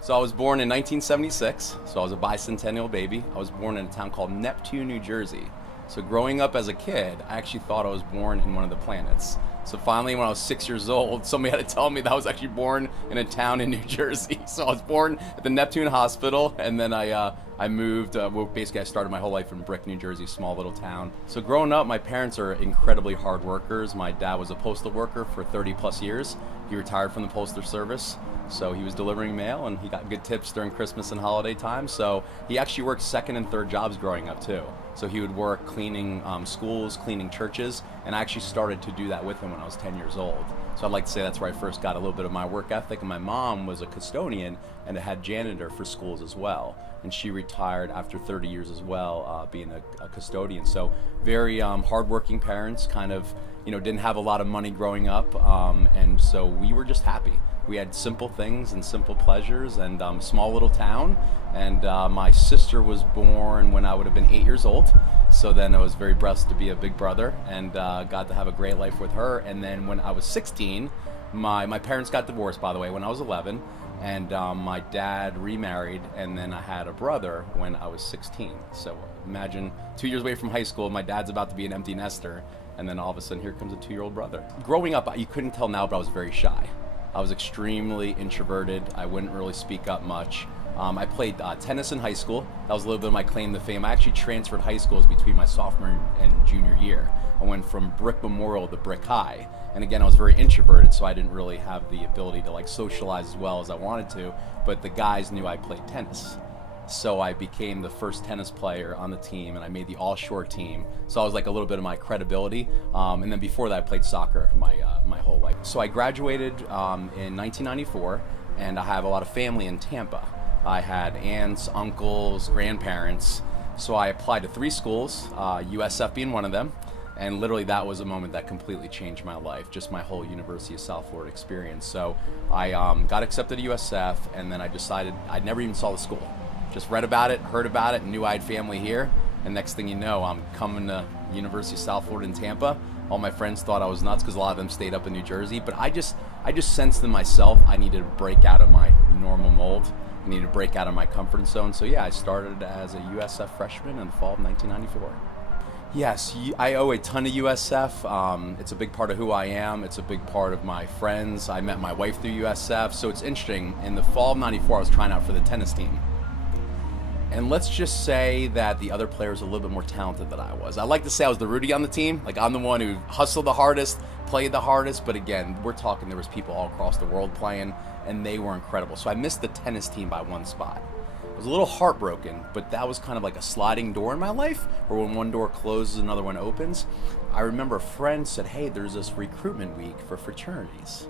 So I was born in 1976, so I was a bicentennial baby. I was born in a town called Neptune, New Jersey. So growing up as a kid, I actually thought I was born in one of the planets. So finally, when I was 6 years old, somebody had to tell me that I was actually born in a town in New Jersey. So I was born at the Neptune Hospital, and then I moved. Basically, I started my whole life in Brick, New Jersey, small little town. So growing up, my parents are incredibly hard workers. My dad was a postal worker for 30 plus years. He retired from the Postal Service. So he was delivering mail, and he got good tips during Christmas and holiday time. So he actually worked second and third jobs growing up too. So he would work cleaning schools, cleaning churches, and I actually started to do that with him when I was 10 years old. So I'd like to say that's where I first got a little bit of my work ethic. And my mom was a custodian and a head janitor for schools as well. And she retired after 30 years as well, being a custodian. So very hardworking parents, kind of, didn't have a lot of money growing up. And so we were just happy. We had simple things and simple pleasures, and small little town. And my sister was born when I would have been 8 years old. So then I was very blessed to be a big brother, and got to have a great life with her. And then when I was 16, my parents got divorced, by the way, when I was 11. And my dad remarried, and then I had a brother when I was 16. So imagine 2 years away from high school, my dad's about to be an empty nester, and then all of a sudden here comes a 2-year-old brother. Growing up, you couldn't tell now, but I was very shy. I was extremely introverted. I wouldn't really speak up much. I played tennis in high school. That was a little bit of my claim to fame. I actually transferred high schools between my sophomore and junior year. I went from Brick Memorial to Brick High. And again, I was very introverted, so I didn't really have the ability to socialize as well as I wanted to, but the guys knew I played tennis. So I became the first tennis player on the team, and I made the all-shore team. So I was a little bit of my credibility. And then before that, I played soccer my whole life. So I graduated in 1994, and I have a lot of family in Tampa. I had aunts, uncles, grandparents. So I applied to 3 schools, USF being one of them. And literally that was a moment that completely changed my life, just my whole University of South Florida experience. So I got accepted to USF, and then I decided I never even saw the school. Just read about it, heard about it, and knew I had family here. And next thing you know, I'm coming to University of South Florida in Tampa. All my friends thought I was nuts because a lot of them stayed up in New Jersey. But I just sensed in myself I needed to break out of my normal mold. I needed to break out of my comfort zone. So yeah, I started as a USF freshman in the fall of 1994. Yes, I owe a ton to USF. It's a big part of who I am. It's a big part of my friends. I met my wife through USF. So it's interesting. In the fall of 94, I was trying out for the tennis team. And let's just say that the other players are a little bit more talented than I was. I like to say I was the Rudy on the team. I'm the one who hustled the hardest, played the hardest. But again, we're talking there was people all across the world playing, and they were incredible. So I missed the tennis team by 1 spot. I was a little heartbroken, but that was kind of like a sliding door in my life, where when one door closes, another one opens. I remember a friend said, hey, there's this recruitment week for fraternities.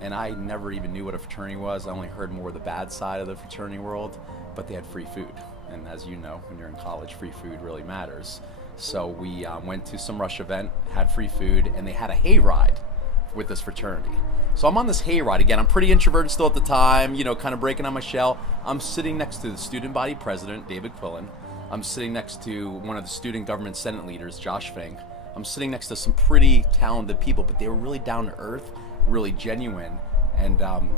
And I never even knew what a fraternity was. I only heard more of the bad side of the fraternity world, but they had free food. And as you know, when you're in college, free food really matters. So we went to some Rush event, had free food, and they had a hayride with this fraternity. So I'm on this hayride. Again, I'm pretty introverted still at the time, kind of breaking out my shell. I'm sitting next to the student body president, David Quillen. I'm sitting next to one of the student government senate leaders, Josh Fink. I'm sitting next to some pretty talented people, but they were really down to earth, really genuine. And I'm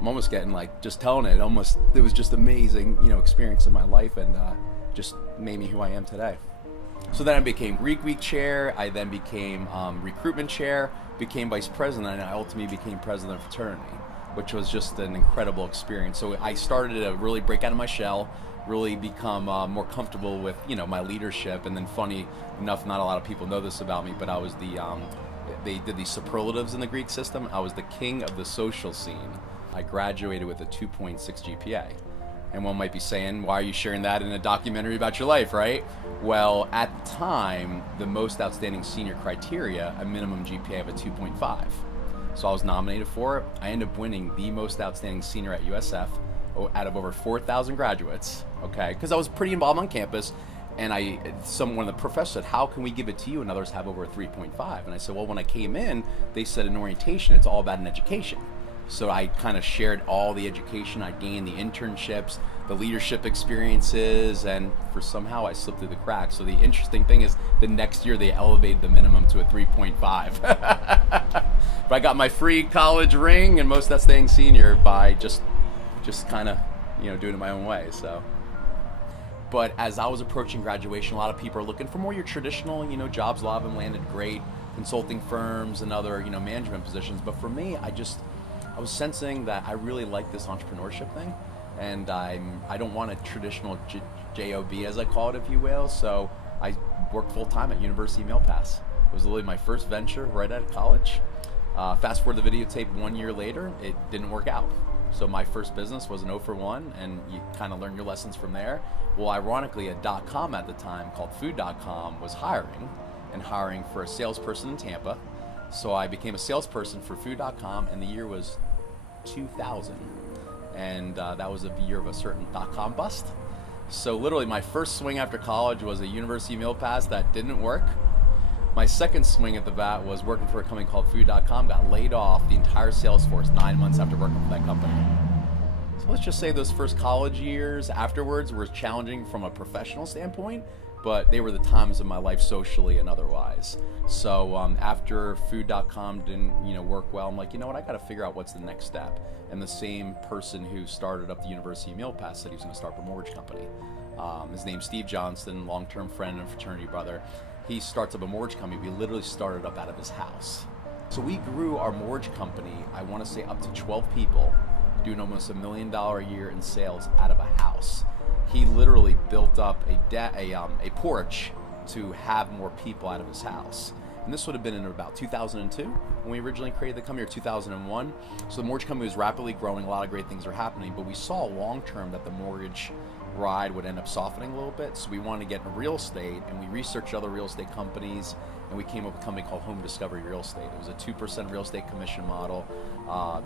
almost getting just telling it, it was just amazing, experience in my life, and just made me who I am today. So then I became Greek Week chair. I then became recruitment chair, became vice president, and I ultimately became president of fraternity, which was just an incredible experience. So I started to really break out of my shell, really become more comfortable with my leadership. And then funny enough, not a lot of people know this about me, but I was they did these superlatives in the Greek system. I was the king of the social scene. I graduated with a 2.6 GPA. And one might be saying, why are you sharing that in a documentary about your life, right? Well, at the time, the most outstanding senior criteria, a minimum GPA of a 2.5. So I was nominated for it. I ended up winning the most outstanding senior at USF out of over 4,000 graduates, okay? Because I was pretty involved on campus. And one of the professors said, how can we give it to you and others have over a 3.5? And I said, well, when I came in, they said in orientation, it's all about an education. So I kind of shared all the education I gained, the internships, the leadership experiences, and somehow I slipped through the cracks. So the interesting thing is the next year they elevated the minimum to a 3.5. But I got my free college ring and most outstanding senior by just just kind of, doing it my own way. So, but as I was approaching graduation, a lot of people are looking for more your traditional, jobs. A lot of them landed great consulting firms and other, management positions. But for me, I was sensing that I really like this entrepreneurship thing, and I don't want a traditional job, as I call it, if you will. So I worked full time at University of Pass. It was literally my first venture right out of college. Fast forward the videotape 1 year later, it didn't work out. So my first business was an 0 for 1, and you kind of learn your lessons from there. Well, ironically, a .com at the time called Food.com was hiring for a salesperson in Tampa. So I became a salesperson for Food.com, and the year was 2000. And that was a year of a certain .com bust. So literally my first swing after college was a University of Pass that didn't work. My second swing at the bat was working for a company called Food.com, got laid off the entire sales force 9 months after working for that company. So let's just say those first college years afterwards were challenging from a professional standpoint, but they were the times of my life socially and otherwise. So after Food.com didn't work well, I'm like, you know what, I gotta figure out what's the next step. And the same person who started up the University of Pass said he was gonna start a mortgage company. His name's Steve Johnston, long-term friend and fraternity brother. He starts up a mortgage company. We literally started up out of his house. So we grew our mortgage company, I want to say up to 12 people, doing almost $1 million a year in sales out of a house. He literally built up a porch to have more people out of his house. And this would have been in about 2002 when we originally created the company, or 2001. So the mortgage company was rapidly growing, a lot of great things were happening, but we saw long term that the mortgage ride would end up softening a little bit. So we wanted to get into real estate, and we researched other real estate companies, and we came up with a company called Home Discovery Real Estate. It was a 2% real estate commission model.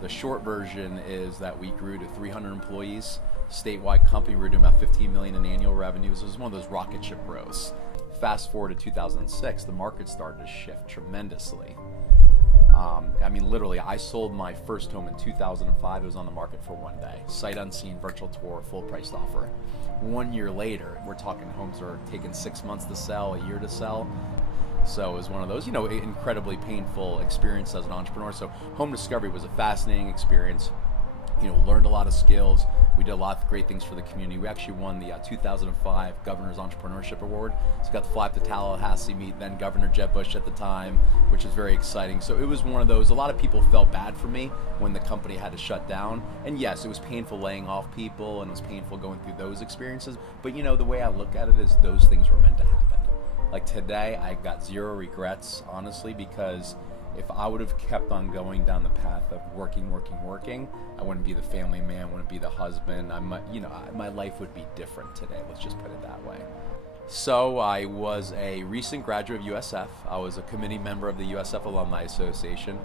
The short version is that we grew to 300 employees, statewide company. We were doing about 15 million in annual revenues. It was one of those rocket ship growths. Fast forward to 2006, the market started to shift tremendously. Literally, I sold my first home in 2005. It was on the market for 1 day. Sight unseen, virtual tour, full priced offer. 1 year later, we're talking homes are taking 6 months to sell, a year to sell. So it was one of those, incredibly painful experience as an entrepreneur. So home discovery was a fascinating experience. Learned a lot of skills. We did a lot of great things for the community. We actually won the 2005 Governor's Entrepreneurship Award. So got to fly up to Tallahassee, meet then Governor Jeb Bush at the time, which was very exciting. So it was one of those, a lot of people felt bad for me when the company had to shut down. And yes, it was painful laying off people, and it was painful going through those experiences. But the way I look at it is those things were meant to happen. Like today, I got zero regrets, honestly, because if I would have kept on going down the path of working, I wouldn't be the family man, wouldn't be the husband. My life would be different today. Let's just put it that way. So I was a recent graduate of USF. I was a committee member of the USF Alumni Association,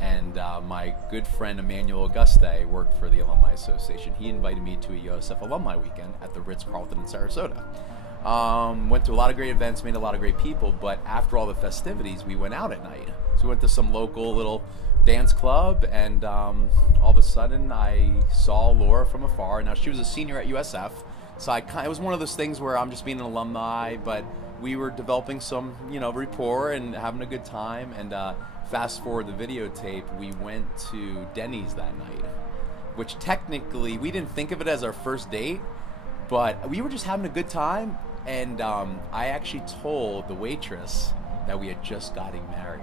and my good friend Emmanuel Auguste worked for the Alumni Association. He invited me to a USF Alumni weekend at the Ritz-Carlton in Sarasota. Went to a lot of great events, met a lot of great people, but after all the festivities, we went out at night. So we went to some local little dance club, and all of a sudden I saw Laura from afar. Now she was a senior at USF, so it was one of those things where I'm just being an alumni, but we were developing some, rapport and having a good time. And fast forward the videotape, we went to Denny's that night, which technically we didn't think of it as our first date, but we were just having a good time. And I actually told the waitress that we had just gotten married.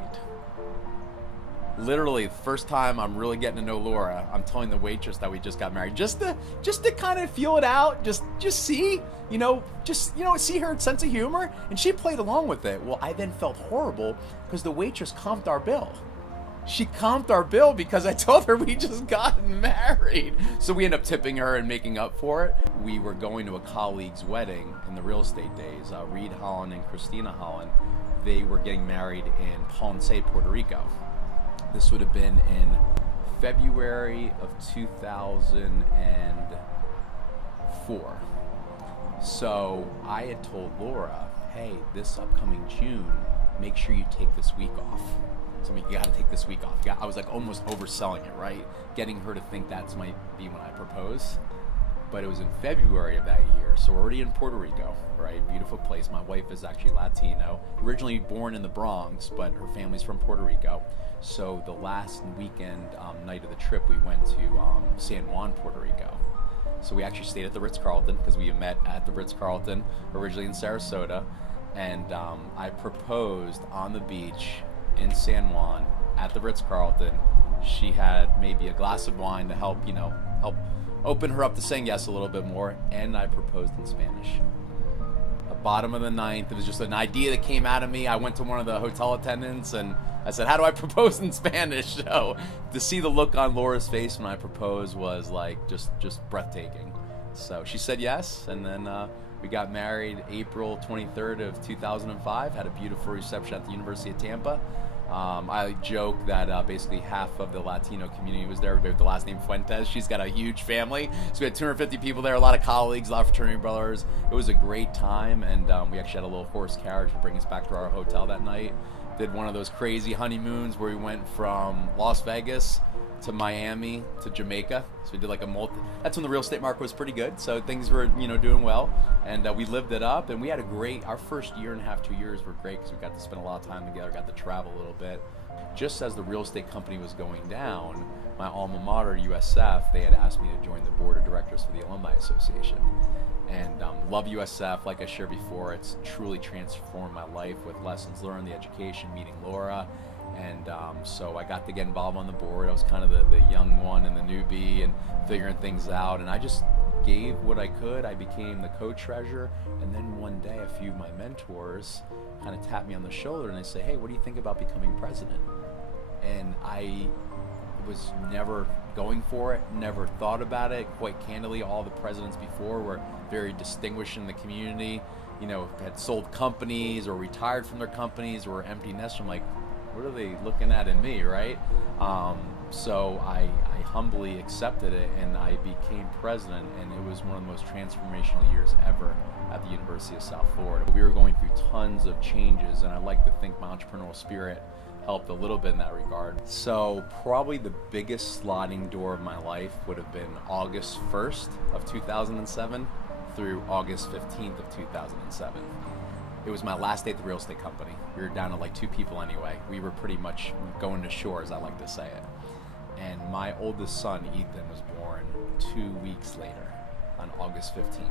Literally, the first time I'm really getting to know Laura, I'm telling the waitress that we just got married, just to kind of feel it out, just see, see her sense of humor, and she played along with it. Well, I then felt horrible because the waitress comped our bill. She comped our bill because I told her we just gotten married. So we ended up tipping her and making up for it. We were going to a colleague's wedding in the real estate days, Reed Holland and Christina Holland. They were getting married in Ponce, Puerto Rico. This would have been in February of 2004. So I had told Laura, hey, this upcoming June, make sure you take this week off. So you gotta take this week off. I was like almost overselling it, right? Getting her to think that might be when I propose. but it was in February of that year, so we're already in Puerto Rico, right? Beautiful place. My wife is actually Latino, originally born in the Bronx, but her family's from Puerto Rico. So the last weekend night of the trip, we went to San Juan, Puerto Rico. So we actually stayed at the Ritz-Carlton because we met at the Ritz-Carlton, originally in Sarasota, and I proposed on the beach in San Juan at the Ritz-Carlton. She had maybe a glass of wine to help open her up to saying yes a little bit more, and I proposed in Spanish. The bottom of the ninth, it was just an idea that came out of me. I went to one of the hotel attendants and I said, how do I propose in Spanish? So to see the look on Laura's face when I proposed was like just breathtaking. So she said yes, and then we got married April 23rd of 2005, had a beautiful reception at the University of Tampa. I joke that basically half of the Latino community was there with the last name Fuentes. She's got a huge family, so we had 250 people there, a lot of colleagues, a lot of fraternity brothers. It was a great time, and we actually had a little horse carriage to bring us back to our hotel that night. Did one of those crazy honeymoons where we went from Las Vegas to Miami to Jamaica. So we did like that's when the real estate market was pretty good, so things were doing well, and we lived it up, and we had our first year and a half, 2 years were great because we got to spend a lot of time together, got to travel a little bit. Just as the real estate company was going down, my alma mater, USF, they had asked me to join the board of directors for the Alumni Association. And love USF, like I shared before, it's truly transformed my life with lessons learned, the education, meeting Laura. And so I got to get involved on the board. I was kind of the young one and the newbie and figuring things out. And I just gave what I could. I became the co-treasurer. And then one day, a few of my mentors kind of tapped me on the shoulder and they say, hey, what do you think about becoming president? And I was never going for it, never thought about it. Quite candidly, all the presidents before were very distinguished in the community, had sold companies or retired from their companies or were empty nesters. I'm like, what are they looking at in me, right? So I humbly accepted it and I became president, and it was one of the most transformational years ever at the University of South Florida. We were going through tons of changes, and I like to think my entrepreneurial spirit helped a little bit in that regard. So probably the biggest sliding door of my life would have been August 1st of 2007 through August 15th of 2007. It was my last day at the real estate company. We were down to like 2 people anyway. We were pretty much going to shore, as I like to say it. And my oldest son, Ethan, was born 2 weeks later on August 15th.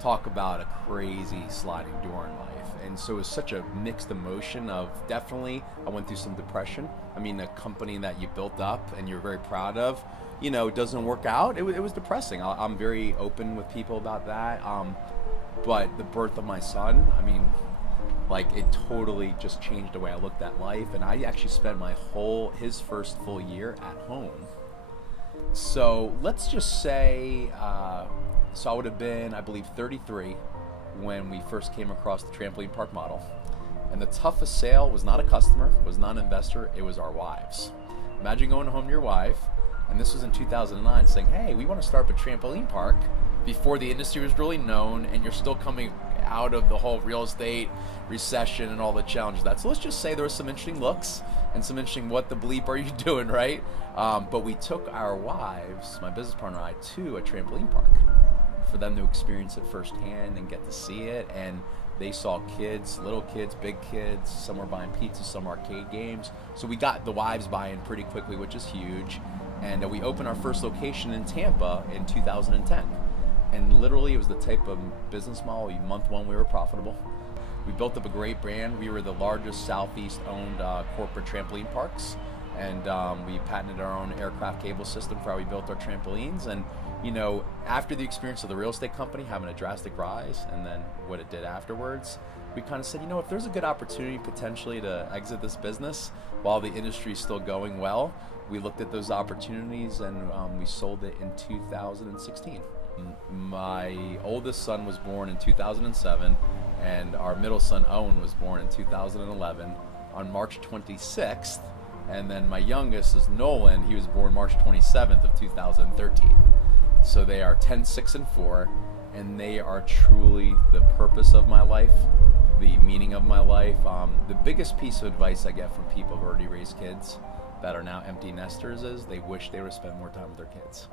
Talk about a crazy sliding door in life. And so it was such a mixed emotion of, definitely, I went through some depression. I mean, a company that you built up and you're very proud of, doesn't work out. It was depressing. I'm very open with people about that. But the birth of my son, I mean, like, it totally just changed the way I looked at life. And I actually spent his first full year at home. So let's just say, so I would have been, I believe, 33 when we first came across the trampoline park model. And the toughest sale was not a customer, was not an investor, it was our wives. Imagine going home to your wife, and this was in 2009, saying, hey, we want to start up a trampoline park before the industry was really known, and you're still coming out of the whole real estate recession and all the challenges of that. So let's just say there was some interesting looks and some interesting, what the bleep are you doing, right? But we took our wives, my business partner and I, to a trampoline park for them to experience it firsthand and get to see it. And they saw kids, little kids, big kids, some were buying pizza, some arcade games. So we got the wives buy-in pretty quickly, which is huge. And we opened our first location in Tampa in 2010. And literally it was the type of business model, month 1 we were profitable. We built up a great brand. We were the largest Southeast-owned corporate trampoline parks. And we patented our own aircraft cable system for how we built our trampolines. And after the experience of the real estate company having a drastic rise and then what it did afterwards, we kind of said, if there's a good opportunity potentially to exit this business while the industry is still going well, we looked at those opportunities and we sold it in 2016. My oldest son was born in 2007, and our middle son, Owen, was born in 2011 on March 26th. And then my youngest is Nolan. He was born March 27th of 2013. So they are 10, 6, and 4, and they are truly the purpose of my life, the meaning of my life. The biggest piece of advice I get from people who've already raised kids that are now empty nesters is they wish they would spend more time with their kids.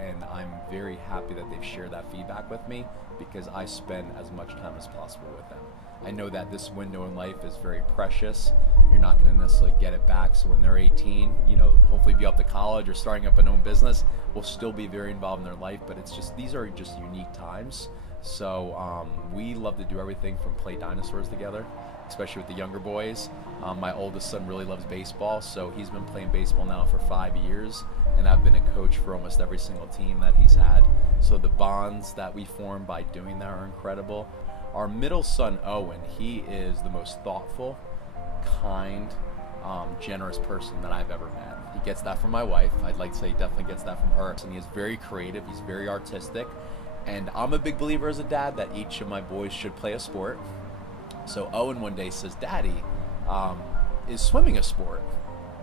and I'm very happy that they've shared that feedback with me because I spend as much time as possible with them. I know that this window in life is very precious. You're not going to necessarily get it back. So when they're 18, hopefully be up to college or starting up an own business, we'll still be very involved in their life. But these are just unique times. So we love to do everything from play dinosaurs together, especially with the younger boys. My oldest son really loves baseball, so he's been playing baseball now for 5 years, and I've been a coach for almost every single team that he's had. So the bonds that we form by doing that are incredible. Our middle son, Owen, he is the most thoughtful, kind, generous person that I've ever met. He gets that from my wife. I'd like to say he definitely gets that from her. And he is very creative. He's very artistic. And I'm a big believer as a dad that each of my boys should play a sport. So Owen one day says, "Daddy, is swimming a sport?"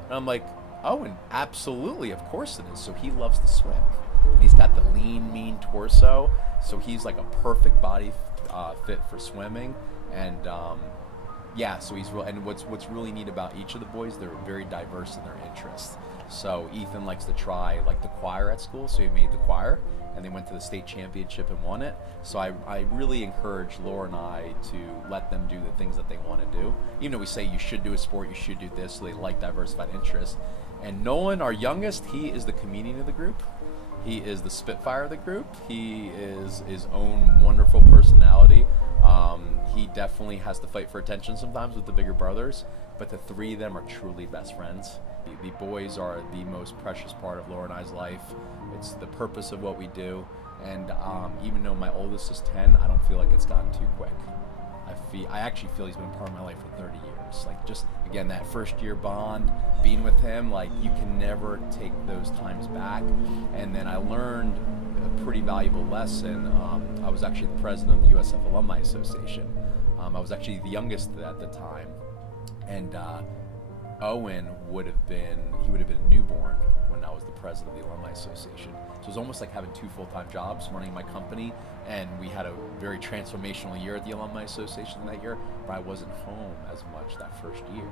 And I'm like, "Owen, absolutely, of course it is." So he loves to swim. And he's got the lean, mean torso. So he's like a perfect body fit for swimming. And so he's real. And what's really neat about each of the boys, they're very diverse in their interests. So Ethan likes to try like the choir at school, so he made the choir, and they went to the state championship and won it. So I really encourage Laura and I to let them do the things that they want to do. Even though we say you should do a sport, you should do this, so they like diversified interests. And Nolan, our youngest, he is the comedian of the group. He is the Spitfire of the group. He is his own wonderful personality. He definitely has to fight for attention sometimes with the bigger brothers, but the three of them are truly best friends. The boys are the most precious part of Laura and I's life. It's the purpose of what we do, and even though my oldest is 10, I don't feel like it's gotten too quick. I actually feel he's been part of my life for 30 years. Like, just again, that first year bond, being with him, like, you can never take those times back. And then I learned a pretty valuable lesson. I was actually the president of the USF Alumni Association. I was actually the youngest at the time, and Owen would have been a newborn when I was the president of the Alumni Association. So it was almost like having two full-time jobs, running my company, and we had a very transformational year at the Alumni Association that year, but I wasn't home as much that first year,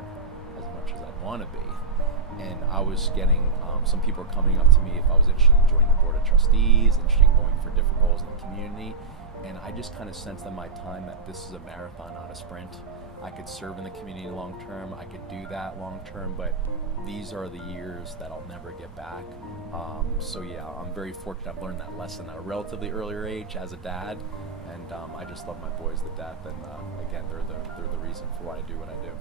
as much as I'd want to be. And I was getting, some people were coming up to me if I was interested in joining the board of trustees, interested in going for different roles in the community, and I just kind of sensed in my time that this is a marathon, not a sprint. I could serve in the community long term, I could do that long term, but these are the years that I'll never get back. So yeah, I'm very fortunate I've learned that lesson at a relatively earlier age as a dad, and I just love my boys to death, and again, they're the reason for why I do what I do.